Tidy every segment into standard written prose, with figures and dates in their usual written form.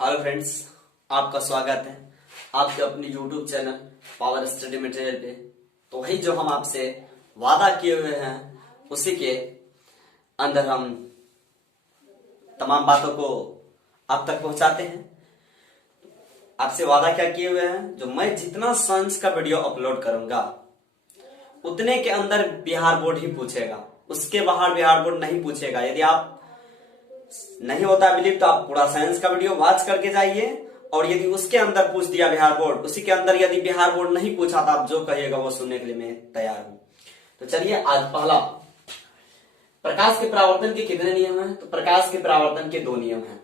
Hello friends, आपका स्वागत है आपके अपने YouTube channel power study material पे। तो वही जो हम आपसे वादा किए हुए हैं उसी के अंदर हम तमाम बातों को आप तक पहुंचाते हैं। आपसे वादा क्या किए हुए हैं, जो मैं जितना साइंस का वीडियो अपलोड करूंगा उतने के अंदर बिहार बोर्ड ही पूछेगा, उसके बाहर बिहार बोर्ड नहीं पूछेगा। यदि आप नहीं होता बिलीव तो आप पूरा साइंस का वीडियो वॉच करके जाइए, और यदि उसके अंदर पूछ दिया बिहार बोर्ड, उसी के अंदर यदि बिहार बोर्ड नहीं पूछा तो आप जो कहिएगा वो सुनने के लिए मैं तैयार हूं। तो चलिए, आज पहला, प्रकाश के परावर्तन के कितने नियम हैं? तो प्रकाश के परावर्तन के 2 नियम हैं।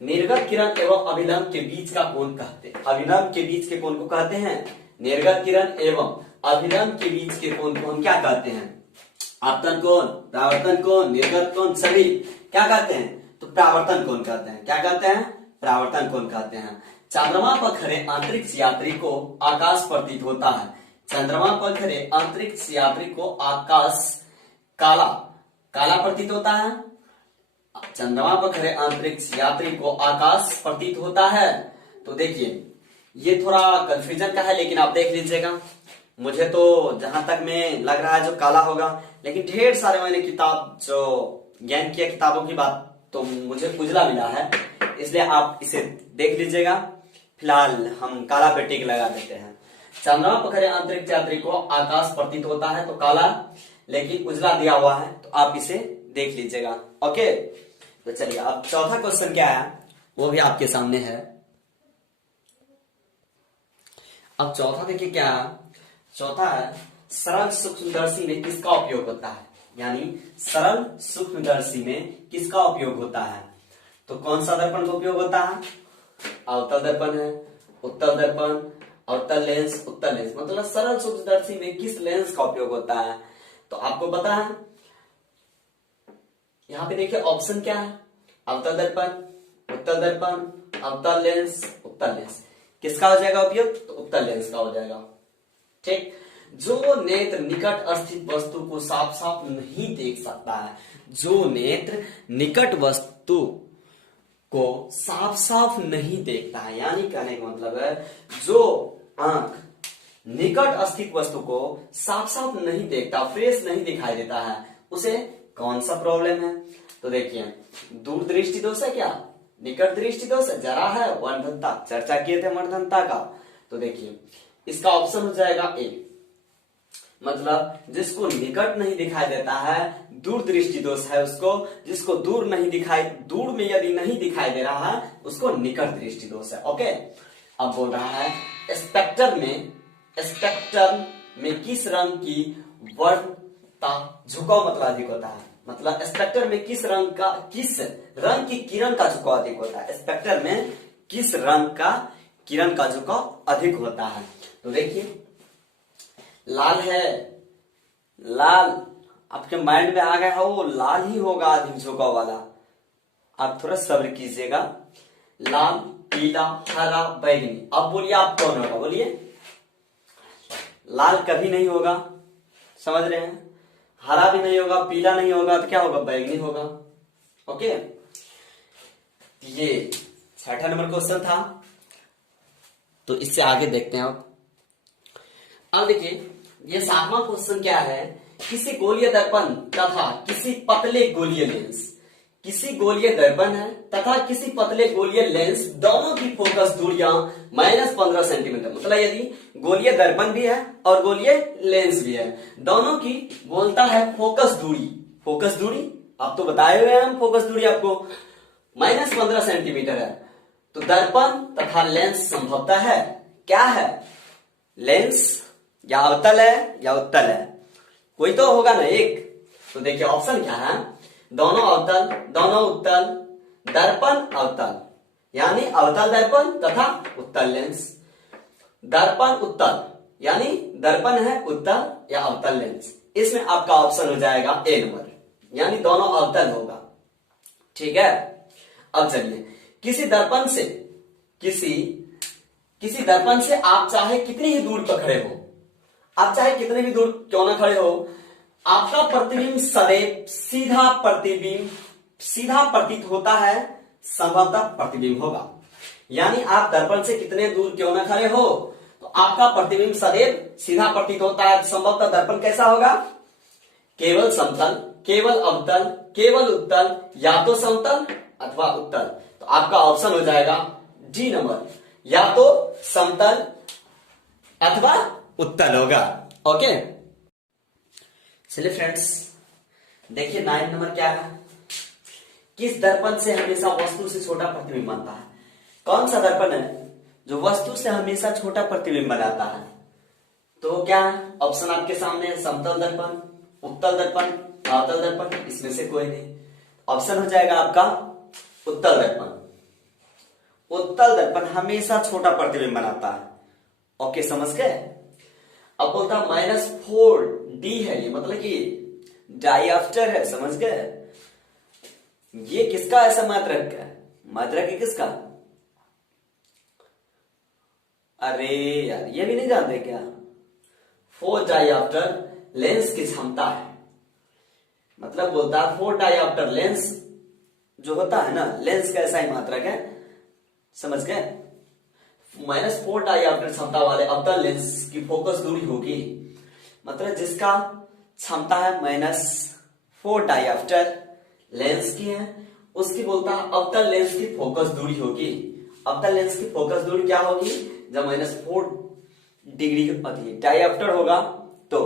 निर्गत किरण एवं अभिलंब के बीच का कोण कहते हैं, अभिलंब के बीच के कोण को कहते हैं निर्गत किरण एवं अभिलंब के बीच के कोण को हम क्या कहते हैं? आपतन कोण, परावर्तन कोण, निर्गत कोण, सभी क्या कहते हैं? तो परावर्तन कोण कहते हैं। क्या कहते हैं? परावर्तन कोण कहते हैं। चंद्रमा पर खड़े अंतरिक्ष यात्री को आकाश प्रतीत होता है। चंद्रमा पर खड़े अंतरिक्ष यात्री को आकाश काला काला प्रतीत होता है। चंद्रमा पर खड़े अंतरिक्ष यात्री को आकाश प्रतीत होता है। तो देखिए, ये थोड़ा कंफ्यूजन का है, लेकिन आप देख लीजिएगा। मुझे तो जहां तक में लग रहा है जो काला होगा, लेकिन ढेर सारे मैंने किताब जो ज्ञान की किताबों की बात तो मुझे उजला मिला है, इसलिए आप इसे देख लीजिएगा। फिलहाल हम काला पे टिक लगा देते हैं। चंद्रमा पर खड़े अंतरिक्ष यात्री को आकाश प्रतीत होता है, तो काला, लेकिन उजला दिया हुआ है, तो आप इसे देख लीजिएगा। ओके, तो चलिए, अब चौथा क्वेश्चन क्या है वो भी आपके सामने है। अब चौथा देखिए क्या है। चौथा है, सरल सूक्ष्मदर्शी में किसका उपयोग होता है? यानी सरल सूक्ष्मदर्शी में किसका उपयोग होता है? तो कौन सा दर्पण का उपयोग होता है? अवतल दर्पण है, उत्तल दर्पण, अवतल लेंस, उत्तल लेंस। मतलब सरल सूक्ष्मदर्शी में किस लेंस का उपयोग होता है? तो आपको पता है, यहां पे देखिए ऑप्शन क्या है? अवतल दर्पण, उत्तल दर्पण, अवतल लेंस, उत्तल लेंस। किसका हो जाएगा उपयोग? तो उत्तल लेंस का हो जाएगा। ठीक। जो नेत्र निकट स्थित वस्तु को साफ साफ नहीं देख सकता है, जो नेत्र निकट वस्तु को साफ साफ नहीं देखता है, यानी कहने का मतलब है जो आंख निकट स्थित वस्तु को साफ साफ नहीं देखता, फ्रेश नहीं दिखाई देता है, उसे कौन सा प्रॉब्लम है? तो देखिए, दूर दृष्टि दोष है क्या? निकट दृष्टि दोष है, जरा है, वर्धनता, चर्चा किए थे वर्धनता का। तो देखिए, इसका ऑप्शन हो जाएगा ए, मतलब जिसको निकट नहीं दिखाई देता है, दूर दृष्टि दोष है उसको। जिसको दूर नहीं दिखाई, दूर में यदि नहीं दिखाई दे रहा है उसको निकट दृष्टि दोष है। ओके, अब बोल रहा है स्पेक्ट्रम में किस रंग की वर्णता झुकाव मतलब अधिक होता है? मतलब स्पेक्ट्रम में किस रंग की किरण का झुकाव अधिक होता है? स्पेक्ट्रम में किस रंग का किरण का झुकाव अधिक होता है? तो देखिए, लाल है, लाल आपके माइंड में आ गया है, वो लाल ही होगा अधिक झुकाव वाला। आप थोड़ा सब्र कीजिएगा। लाल, पीला, हरा, बैंगनी। अब बोलिए आप कौन होगा? बोलिए। लाल कभी नहीं होगा, समझ रहे हैं? हरा भी नहीं होगा, पीला नहीं होगा, तो क्या होगा? बैंगनी होगा। ओके, ये 6ठा नंबर क्वेश्चन था। तो इससे आगे देखते हैं। अब देखिए, ये 7वां क्वेश्चन क्या है? किसी गोलीय दर्पण तथा किसी पतले गोलीय लेंस, किसी गोलीय दर्पण है तथा किसी पतले गोलीय लेंस, दोनों की फोकस दूरियां -15 सेंटीमीटर। मतलब यदि गोलीय दर्पण भी है और गोलीय लेंस भी है, दोनों की बोलता है फोकस दूरी। फोकस दूरी आप तो बताए हुए हैं हम, फोकस दूरी आपको -15 सेंटीमीटर है। तो दर्पण तथा लेंस संभवतः है, क्या है? लेंस या अवतल है या उत्तल है, कोई तो होगा ना एक। तो देखिए ऑप्शन क्या है? दोनों अवतल, दोनों उत्तल, दर्पण अवतल, यानी अवतल दर्पण तथा उत्तल लेंस। दर्पण उत्तल यानी दर्पण है उत्तल या अवतल लेंस। इसमें आपका ऑप्शन हो जाएगा ए नंबर, यानी दोनों अवतल होगा। ठीक है। अब चलिए, किसी दर्पण से आप चाहे कितनी ही दूर पर खड़े हो, आप चाहे कितने भी दूर क्यों ना खड़े हो, आपका प्रतिबिंब सदैव सीधा प्रतीत होता है, संभवतः प्रतिबिंब होगा। यानी आप दर्पण से कितने दूर क्यों ना खड़े हो, तो आपका प्रतिबिंब सदैव सीधा प्रतीत होता है। संभवतः दर्पण कैसा होगा, केवल समतल, केवल अवतल, केवल उत्तल, या तो समतल अथवा उत्तल। तो आपका ऑप्शन हो जाएगा डी नंबर, या तो समतल अथवा उत्तल होगा। ओके, चलिए फ्रेंड्स देखिए 9 नंबर क्या है, किस दर्पण से हमेशा वस्तु से छोटा प्रतिबिंब बनता है। कौन सा दर्पण है जो वस्तु से हमेशा छोटा प्रतिबिंब बनाता है, तो क्या ऑप्शन आपके सामने है, समतल दर्पण, उत्तल दर्पण, अवतल दर्पण, इसमें से कोई नहीं। ऑप्शन हो जाएगा आपका उत्तल दर्पण। उत्तल दर्पण हमेशा छोटा प्रतिबिंब बनाता है। ओके, समझ गए। अब बोलता -4D है, ये मतलब कि डायऑप्टर है, समझ गए। ये किसका ऐसा मात्रक है, मात्रक है किसका, अरे यार ये भी नहीं जानते क्या। 4 डायऑप्टर लेंस की क्षमता है, मतलब बोलता है 4 डायऑप्टर लेंस जो होता है ना, लेंस का ऐसा ही मात्रक है, समझ गए। -4 डायऑप्टर क्षमता वाले अवतल लेंस की फोकस दूरी होगी, मतलब जिसका क्षमता है -4 डायऑप्टर लेंस की है, उसकी बोलता है अवतल लेंस की फोकस दूरी होगी। अवतल लेंस की फोकस दूरी क्या होगी, जब -4 डिग्री डायऑप्टर होगा तो,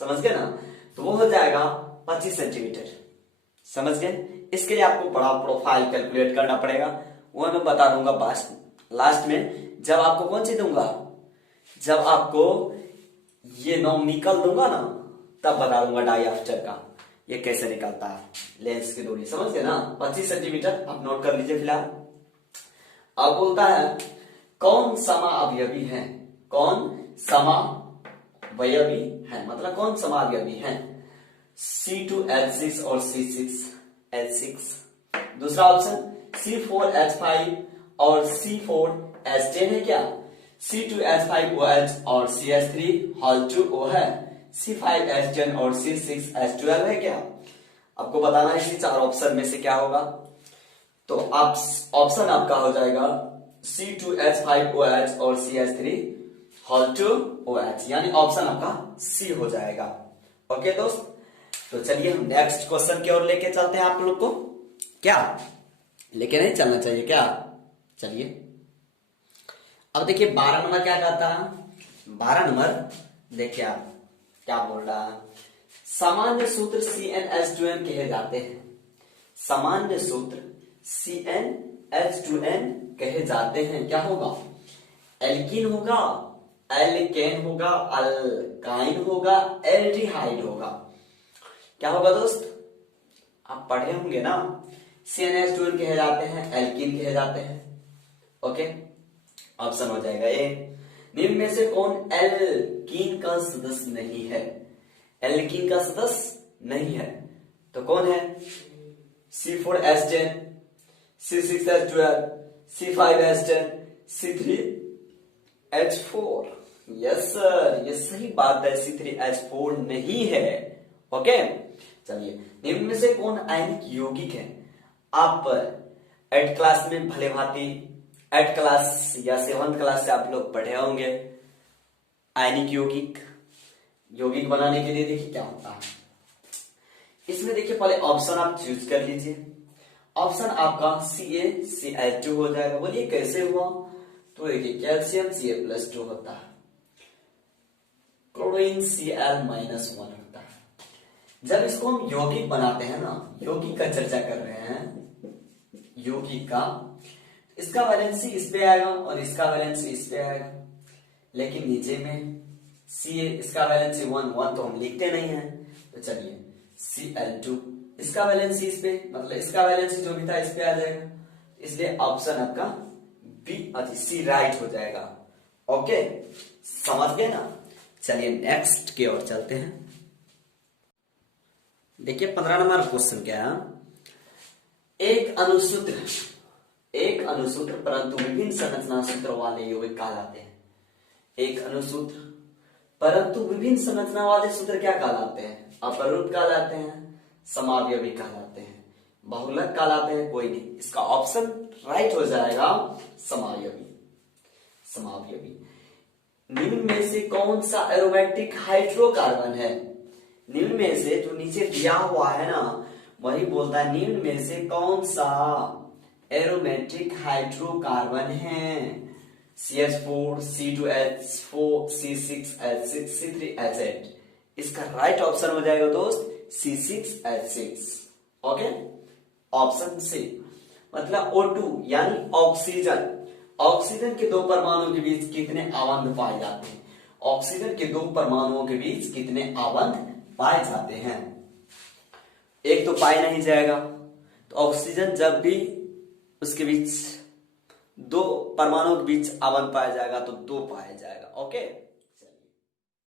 समझ गए ना, तो वो हो जाएगा 25 सेंटीमीटर, समझ गए। इसके लिए आपको बड़ा प्रोफाइल कैलकुलेट करना पड़ेगा, वो मैं बता दूंगा लास्ट में, जब आपको कौन सी दूंगा, जब आपको ये नॉमिकल दूंगा ना, तब बता दूंगा डायऑप्टर का ये कैसे निकलता है लेंस की दूरी, समझ गए ना। 25 सेंटीमीटर आप नोट कर लीजिए फिलहाल। अब बोलता है कौन समाअवयवी है, कौन समावयवी है, मतलब कौन समावयवी है, C2H6 और C6H6। दूसरा ऑप्शन C4H5 और C4H10 है क्या, C2H5OH और CH3 है, C5H10 और C6H12 है क्या। आपको बताना है इसी 4 ऑप्शन में से क्या होगा, तो आप ऑप्शन आपका हो जाएगा C2H5OH और CH3 यानी ऑप्शन आपका सी हो जाएगा। ओके दोस्त, तो चलिए हम नेक्स्ट क्वेश्चन की ओर लेके चलते हैं आप लोग को, क्या लेके नहीं चलना चाहिए क्या, चलिए। अब देखिए 12 नंबर क्या कहता है, 12 नंबर देखिए आप क्या बोल रहा है, सामान्य सूत्र CnH2n कहे जाते हैं, सामान्य सूत्र CnH2n कहे जाते हैं, क्या होगा, एल्कीन होगा, एल्केन होगा, अल्काइन होगा, एल्डिहाइड होगा, क्या होगा दोस्त, आप पढ़े होंगे ना। CnH2n कहे जाते हैं, एल्कीन कहे जाते हैं। ओके, ऑप्शन हो जाएगा ए। निम्न में से कौन एल्कीन का सदस्य नहीं है, एल्कीन का सदस्य नहीं है, तो कौन है, C4H10, C6H12, C5H10, C3H4। Yes sir, ये सही बात है, C3H4 नहीं है। ओके, चलिए निम्न में से कौन आयनिक यौगिक है। आप 8th क्लास में भले भांति 8th क्लास या 7th क्लास से आप लोग पढ़े होंगे आयनिक यौगिक, यौगिक बनाने के लिए देखिए क्या होता है। इसमें देखिए पहले ऑप्शन आप चूज कर लीजिए, ऑप्शन आपका CaCl2 हो जाएगा। बोलिए कैसे हुआ, तो देखिए कैल्शियम Ca+2 होता है, क्लोरीन Cl-1 होता है। जब इसको हम यौगिक बनाते हैं ना, यौगिक का चर्चा कर रहे हैं, यौगिक का, इसका वैलेंसी इस पे आएगा और इसका वैलेंसी इस पे आएगा, लेकिन नीचे में Ca इसका वैलेंसी 1 तो हम लिखते नहीं है, तो चलिए Cl2 इसका वैलेंसी इस पे, मतलब इसका वैलेंसी जो भी था इस पे आ जाएगा, इसलिए ऑप्शन आपका बी सी राइट हो जाएगा। ओके, समझ गए ना। चलिए नेक्स्ट की ओर चलते हैं। देखिए 15 नंबर क्वेश्चन क्या है, एक अनुसूत्र परंतु विभिन्न संरचना सूत्र वाले यौगिक कहलाते हैं। एक अनुसूत्र परंतु विभिन्न संरचना वाले सूत्र क्या कहलाते हैं, अपरूप कहलाते हैं, समावयवी कहलाते हैं, बहुलक कहलाते हैं? कोई नहीं। इसका ऑप्शन राइट हो जाएगा समावयवी। समावयवी। निम्न में से कौन सा एरोमेटिक हाइड्रोकार्बन है? निम्न में से जो नीचे दिया हुआ है ना, वही बोलता है निम्न में से कौन सा एरोमेटिक हाइड्रोकार्बन है? CH4, C2H4, C6H6, C3H8। इसका राइट ऑप्शन हो जाएगा दोस्त C6H6। Okay, option C. मतलब O2 यानी ऑक्सीजन। ऑक्सीजन के दो परमाणुओं के बीच कितने आबंध पाए जाते हैं? ऑक्सीजन के दो परमाणुओं के बीच कितने आबंध पाए जाते हैं? एक तो पाए नहीं जाएगा, तो ऑक्सीजन जब भी उसके बीच दो परमाणुओं के बीच आबंध पाया जाएगा तो दो पाया जाएगा। ओके।